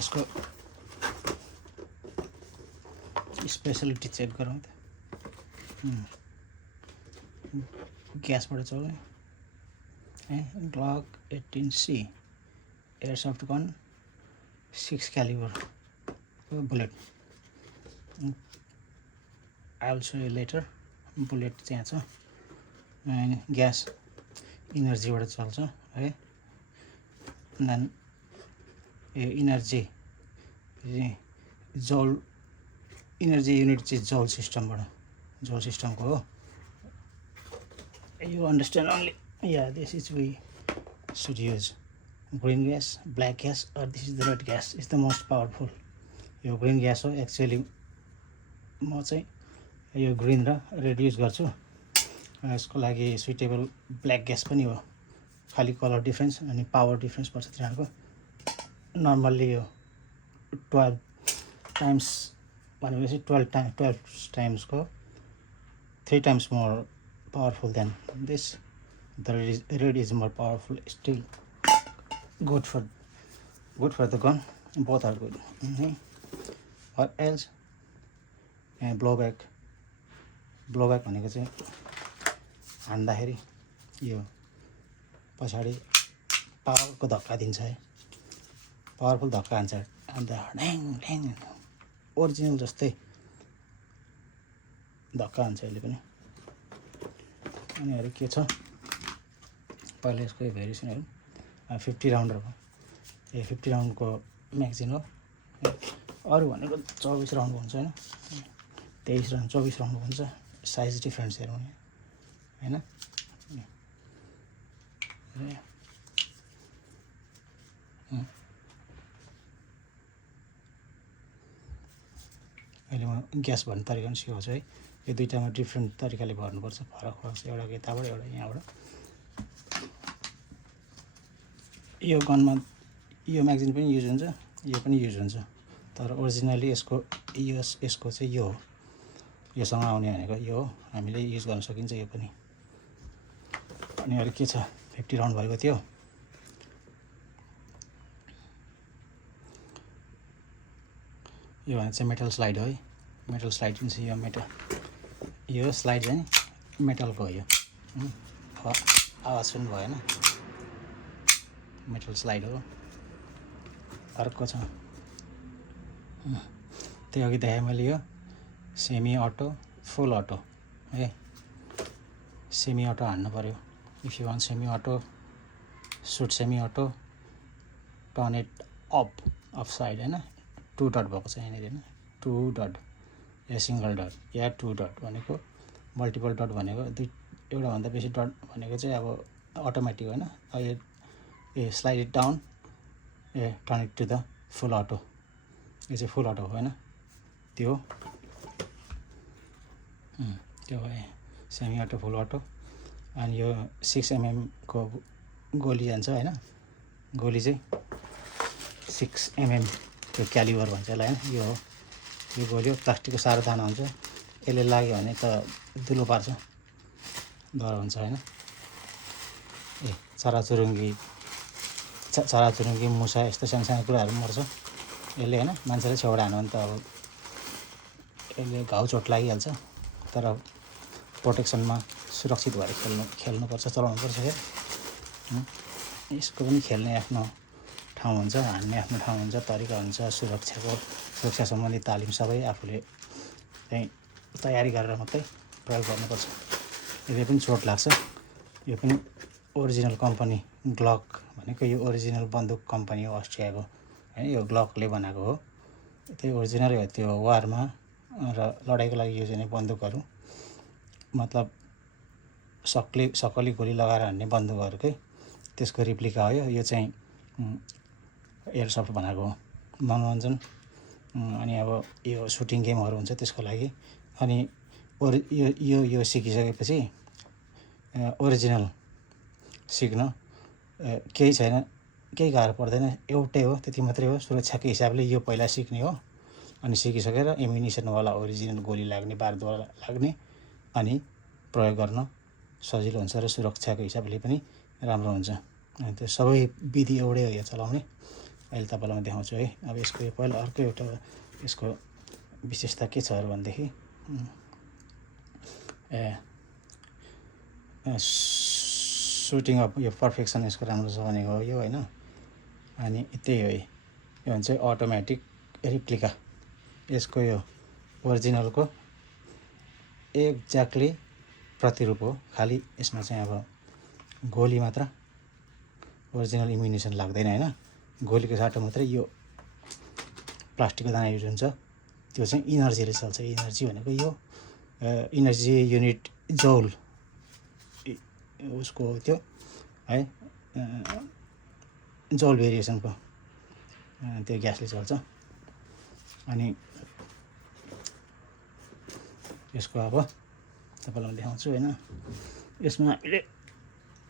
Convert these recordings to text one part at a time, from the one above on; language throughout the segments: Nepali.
यसको स्पेशलिटी चेक गरौँ त। ग्यासबाट चल्ने Glock 18C airsoft gun 6 calibre bullet. I will show you later. Bullet त्यहाँ छ। ग्यास इनर्जीबाट चल्छ है। Then energy joule energy unit चाहिँ जौल सिस्टमबाट जौल सिस्टमको हो। You understand only. Yeah, this is we should use green gas, black gas, or this is the red gas. It's the most powerful. यो ग्रीन ग्यास हो एक्चुअली। म चाहिँ यो ग्रीन र रेड युज गर्छु। यसको लागि सुइटेबल ब्ल्याक ग्यास पनि हो, खाली कलर डिफ्रेन्स अनि पावर डिफ्रेन्स पर्छ तिनीहरूको। नर्मल्ली यो 12 टाइम्स भनेपछि 12 टाइम्सको 3 times more powerful than this. The red is more powerful still. Good for the gun. Both are good. Or else blowback भनेको चाहिँ हान्दाखेरि यो पछाडि पावरको धक्का दिन्छ है। पावरफुल धक्का हान्छ अन्त ढ्याङ ढ्याङ ओरिजिनल जस्तै धक्का हान्छ यसले पनि। अनि अरू के छ पहिला यसको भेरिएसन हेरौँ। 50 राउन्ड हो। 50 राउन्डको म्यागजिन हो। अरू भनेको 24 राउन्डको हुन्छ होइन, 23 राउन्ड 24 राउन्डको हुन्छ। साइज डिफ्रेन्स हेरौँ होइन। अहिले म ग्यास भर्ने तरिका पनि सिकाउँछु है। यो दुईटामा डिफ्रेन्ट तरिकाले भर्नुपर्छ, फरक छ। एउटा यताबाट एउटा यहाँबाट। यो गनमा यो म्यागजिन पनि युज हुन्छ, यो पनि युज हुन्छ, तर ओरिजिनली यसको चाहिँ यो हो। योसँग आउने भनेको यो हो। हामीले युज गर्न सकिन्छ यो पनि। अनि अरू के छ 50 राउन्ड भएको थियो। यो भने चाहिँ मेटल स्लाइड हो है। मेटल स्लाइड पनि छ। यो स्लाइड चाहिँ मेटलको हो। यो आवाज पनि भएन। मेटल स्लाइड हो। अर्को छ त्यो अघि देखाएँ मैले, यो सेमी अटो फुल अटो है। सेमी अटो हान्नु पऱ्यो। If you want semi auto shoot semi auto turn it off side होइन। 2 डट भएको छ यहाँनिर होइन। 2 डट या सिङ्गल डट या 2 डट भनेको मल्टिपल डट भनेको एउटाभन्दा बेसी डट भनेको चाहिँ अब अटोमेटिक होइन। यो slide it down turn it to the full auto. यो चाहिँ फुल अटो हो होइन। त्यो भयो सेमी अटो फुल अटो। अनि यो 6 mm को गोली जान्छ होइन। गोली चाहिँ 6 mm त्यो क्यालिबर भन्छ यसलाई होइन। यो हो यो गोली हो। प्लास्टिकको साह्रो दाना हुन्छ। यसले लाग्यो भने त दुलो पार्छ, डर हुन्छ होइन। चराचुरुङ्गी मुसा यस्तो सानो कुराहरू मर्छ यसले होइन। मान्छेले छेउडा हान्यो भने त अब यसले घाउ चोट लागिहाल्छ। तर प्रोटेक्सनमा सुरक्षित भएर खेल्नुपर्छ, चलाउनुपर्छ क्या। यसको पनि खेल्ने आफ्नो ठाउँ हुन्छ, हान्ने आफ्नो ठाउँ हुन्छ, तरिका हुन्छ। सुरक्षा सम्बन्धी तालिम सबै आफूले चाहिँ तयारी गरेर मात्रै प्रयोग गर्नुपर्छ। यसले पनि चोट लाग्छ। यो पनि ओरिजिनल कम्पनी ग्लक भनेको यो ओरिजिनल बन्दुक कम्पनी हो अस्ट्रियाको होइन। यो ग्लकले बनाएको हो। त्यही ओरिजिनलै हो। त्यो वारमा र लडाइँको लागि युज हुने बन्दुकहरू मतलब सक्कली गोली लगाएर हान्ने बन्दुकहरूकै त्यसको रिप्लिका हो। यो चाहिँ एयरसफ्ट बनाएको हो। मनोरञ्जन अनि अब यो सुटिङ गेमहरू हुन्छ त्यसको लागि। अनि यो सिकिसकेपछि ओरिजिनल सिक्न केही छैन, केही गाह्रो पर्दैन। एउटै हो, त्यति मात्रै हो। सुरक्षाको हिसाबले यो पहिला सिक्ने हो। अनि सिकिसकेर एम्युनिसनवाला ओरिजिनल गोली लाग्ने, बारुदवाला लाग्ने, अनि प्रयोग गर्न सजिलो हुन्छ र सुरक्षाको हिसाबले पनि राम्रो हुन्छ। अनि त्यो सबै विधि एउटै हो यो चलाउने। अहिले तपाईँलाई म देखाउँछु है। अब यसको यो पहिला अर्को एउटा यसको विशेषता के छ भनेदेखि सुटिङ अफ यो पर्फेक्सन यसको राम्रो छ भनेको हो यो होइन। अनि त्यही हो यो भन्छ अटोमेटिक रिप्लिका। यसको यो ओरिजिनलको एक्ज्याक्टली प्रतिरूप हो। खालि यसमा चाहिँ अब गोली मात्र ओरिजिनल इम्युनिसन लाग्दैन होइन। गोलीको साटो मात्रै यो प्लास्टिकको दाना युज हुन्छ, त्यो चाहिँ इनर्जीले चल्छ। इनर्जी भनेको यो इनर्जी युनिट जौल उसको त्यो है जौल भेरिएसनको त्यो ग्यासले चल्छ। अनि यसको अब तपाईँलाई म देखाउँछु होइन। यसमा अहिले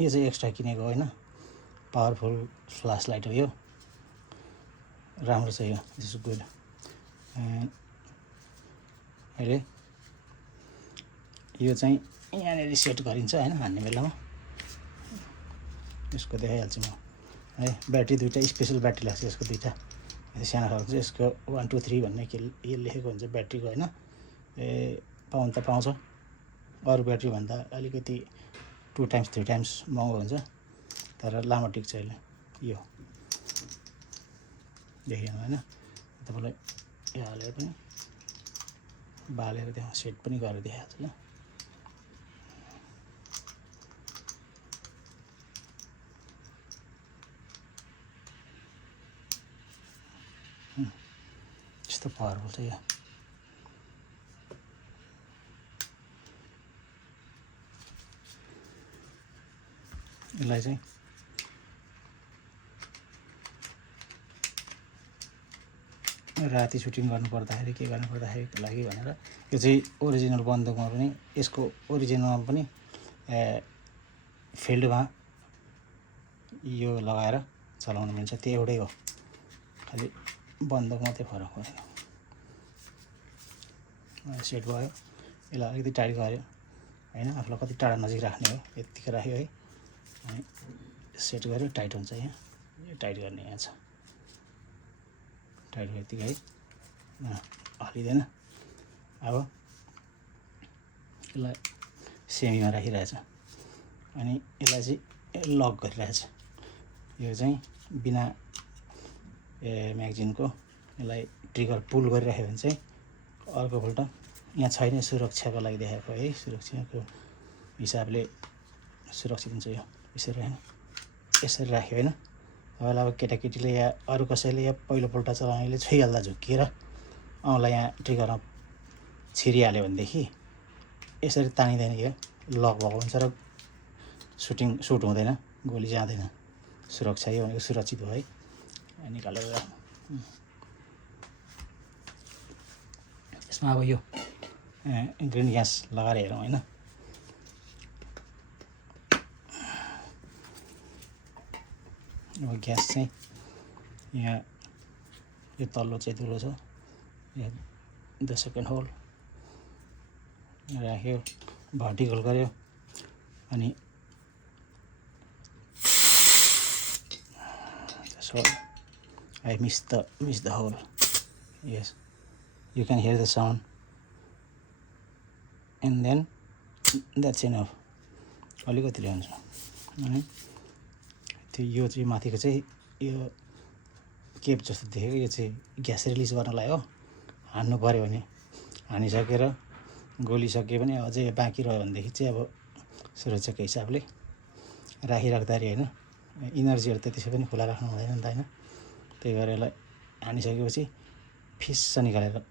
यो चाहिँ एक्स्ट्रा किनेको होइन, पावरफुल फ्ल्यास लाइट हो यो, राम्रो छ यो। This is good. अहिले यो चाहिँ यहाँनिर सेट गरिन्छ होइन, हान्ने बेलामा यसको देखाइहाल्छु म है। ब्याट्री दुईवटा स्पेसल ब्याट्री लाग्छ यसको, दुईवटा सानो खालको चाहिँ यसको 1 2 3 भन्ने के यो लेखेको हुन्छ ब्याट्रीको होइन। पाउनु त पाउँछ, अरू ब्याट्री भन्दा अलिकति 2 टाइम्स 3 टाइम्स महँगो हुन्छ, तर लामो टिक्छ यसले। यो देखिएन होइन, तपाईँलाई यो हालेर पनि बालेर त्यहाँ सेट पनि गरेर देखाएको छु ल। यस्तो पावरफुल छ यो। यसलाई चाहिँ राति सुटिङ गर्नुपर्दाखेरि के गर्नुपर्दाखेरिको लागि भनेर यो चाहिँ ओरिजिनल बन्दुकमा पनि यसको ओरिजिनलमा पनि फिल्डमा यो लगाएर चलाउनु मिल्छ, त्यो एउटै हो, खालि बन्दुक मात्रै फरक पर्दैन। सेट भयो, यसलाई अलिकति टाइट गऱ्यो होइन, आफूलाई कति टाढा नजिक राख्ने हो यत्तिकै राख्यो है। अनि सेट गऱ्यो, टाइट हुन्छ यहाँ, यो टाइट गर्ने यहाँ छ, टाइट भयो यत्तिकै है, हल्लिँदैन। अब यसलाई सेमीमा राखिरहेछ अनि यसलाई चाहिँ लक गरिरहेछ। यो चाहिँ बिना म्यागजिनको यसलाई ट्रिगर पुल गरिराख्यो भने चाहिँ अर्कोपल्ट यहाँ छैन, सुरक्षाको लागि देखाएको है, सुरक्षाको हिसाबले सुरक्षित हुन्छ यो। यसरी होइन, यसरी राख्यो होइन। तपाईँलाई अब केटाकेटीले या अरू कसैले या पहिलोपल्ट चलाउनेले छोइहाल्दा झुक्किएर औँलाई यहाँ ट्रिगरमा छिरिहाल्यो भनेदेखि यसरी तानिँदैन, यो लक भएको हुन्छ र सुट हुँदैन, गोली जाँदैन। सुरक्षा यो भनेको सुरक्षित भयो है। निकालेर यसमा अब यो ग्रिन ग्यास लगाएर हेरौँ होइन। अब ग्यास चाहिँ यहाँ यो तल्लो चाहिँ दुलो छ, यहाँ द सेकेन्ड होल राख्यो, भर्टिकल गऱ्यो अनि so I missed the hole. Yes, you can hear the sound and then that's enough. अलिकति हुन्छ है। त्यो यो चाहिँ माथिको चाहिँ यो केप जस्तो देखेको, यो चाहिँ ग्यास रिलिज गर्नलाई हो। हान्नु पऱ्यो भने हानिसकेर गोली सक्यो भने अझै बाँकी रह्यो भनेदेखि चाहिँ अब सुरक्षाको हिसाबले राखिराख्दाखेरि होइन, इनर्जीहरू त त्यसै पनि खुला राख्नु हुँदैन नि त होइन। त्यही भएर यसलाई हानिसकेपछि फिस्स निकालेर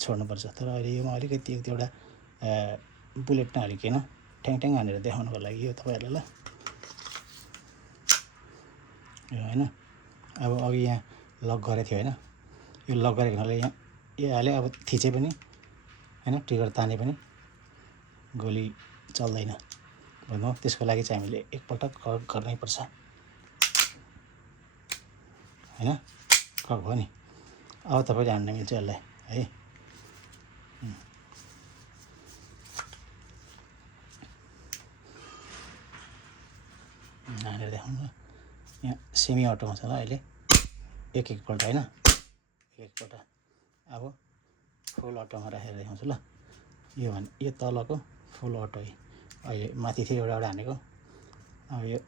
छोड्नुपर्छ। तर अहिले योमा अलिकति एक दुईवटा बुलेट नहालिकन ठ्याङ हानेर देखाउनुको लागि यो तपाईँहरूलाई ल यो होइन। अब अघि यहाँ लक गरेको थियो होइन, यो लक गरेको हुनाले यहाँ यो हाल्यो, अब थिचे पनि होइन, ट्रिगर ताने पनि गोली चल्दैन भन्नु। त्यसको लागि चाहिँ हामीले एकपल्ट कक गर्नै पर्छ होइन। कक भयो नि, अब तपाईँले हान्न मिल्छ यसलाई है। हानेर देखाउनु, यहाँ सेमी अटोमा छ ल अहिले। एक एकपल्ट होइन, एक एकपल्ट। अब फुल अटोमा राखेर देखाउँछु ल। यो तलको फुल अटो है, अहिले माथि थियो एउटा हानेको, अब यो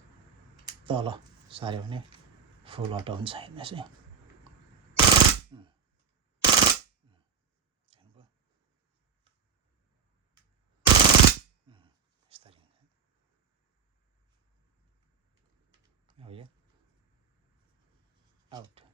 तल सार्यो भने फुल अटो हुन्छ। हेर्नुहोस् है, यस्तरी हुन्छ। अब यो आउट।